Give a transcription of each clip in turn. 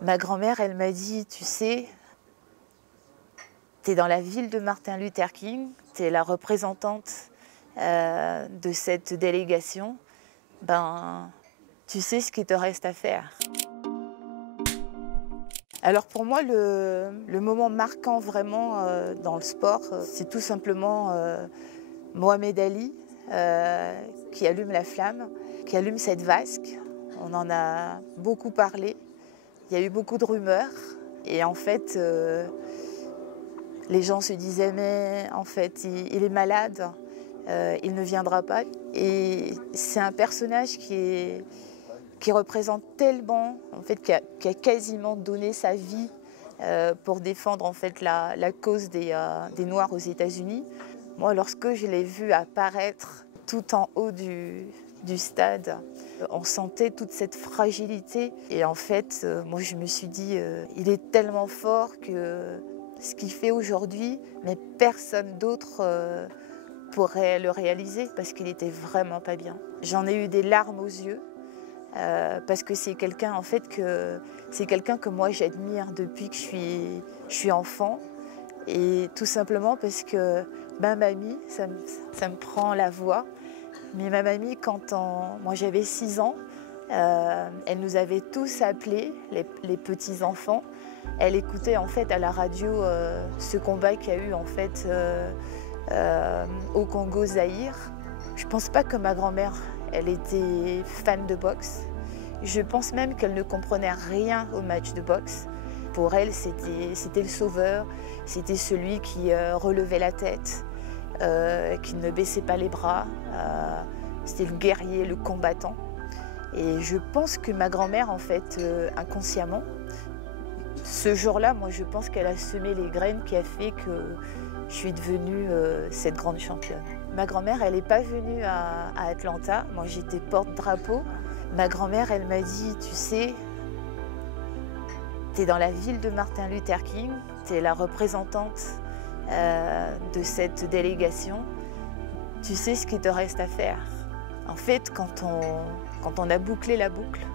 Ma grand-mère, elle m'a dit, tu sais, tu es dans la ville de Martin Luther King, tu es la représentante de cette délégation, ben, tu sais ce qu'il te reste à faire. Alors pour moi, le moment marquant vraiment dans le sport, c'est tout simplement Mohamed Ali qui allume la flamme, qui allume cette vasque. On en a beaucoup parlé, il y a eu beaucoup de rumeurs et en fait, les gens se disaient mais en fait il est malade, il ne viendra pas. Et c'est un personnage qui représente tellement, en fait, qui a quasiment donné sa vie pour défendre en fait la cause des Noirs aux États-Unis. Moi, lorsque je l'ai vu apparaître tout en haut du stade, on sentait toute cette fragilité. Et en fait, moi, je me suis dit, il est tellement fort que ce qu'il fait aujourd'hui, mais personne d'autre pourrait le réaliser parce qu'il était vraiment pas bien. J'en ai eu des larmes aux yeux. Parce que c'est quelqu'un en fait que moi j'admire depuis que je suis enfant, et tout simplement parce que ma mamie, ça me prend la voix, mais ma mamie moi j'avais 6 ans, elle nous avait tous appelés, les petits enfants. Elle écoutait en fait à la radio ce combat qu'il y a eu en fait au Congo-Zaïre. Je pense pas que ma grand-mère elle était fan de boxe. Je pense même qu'elle ne comprenait rien au match de boxe. Pour elle, c'était le sauveur, c'était celui qui relevait la tête, qui ne baissait pas les bras. C'était le guerrier, le combattant. Et je pense que ma grand-mère, en fait, inconsciemment, ce jour-là, moi, je pense qu'elle a semé les graines qui a fait que je suis devenue cette grande championne. Ma grand-mère, elle n'est pas venue à Atlanta. Moi, j'étais porte-drapeau. Ma grand-mère, elle m'a dit, tu sais, tu es dans la ville de Martin Luther King, tu es la représentante de cette délégation. Tu sais ce qu'il te reste à faire. En fait, quand on a bouclé la boucle,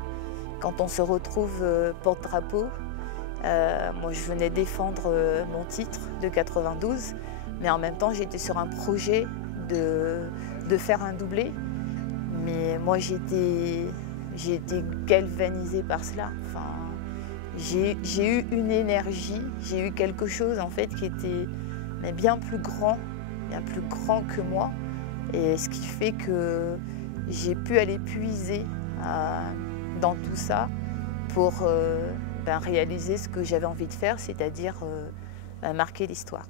quand on se retrouve porte-drapeau, moi, je venais défendre mon titre de 92, mais en même temps, j'étais sur un projet de faire un doublé. Mais moi, j'ai été galvanisée par cela. Enfin, j'ai eu une énergie, j'ai eu quelque chose en fait qui était bien plus grand que moi. Et ce qui fait que j'ai pu aller puiser dans tout ça pour réaliser ce que j'avais envie de faire, c'est-à-dire marquer l'histoire.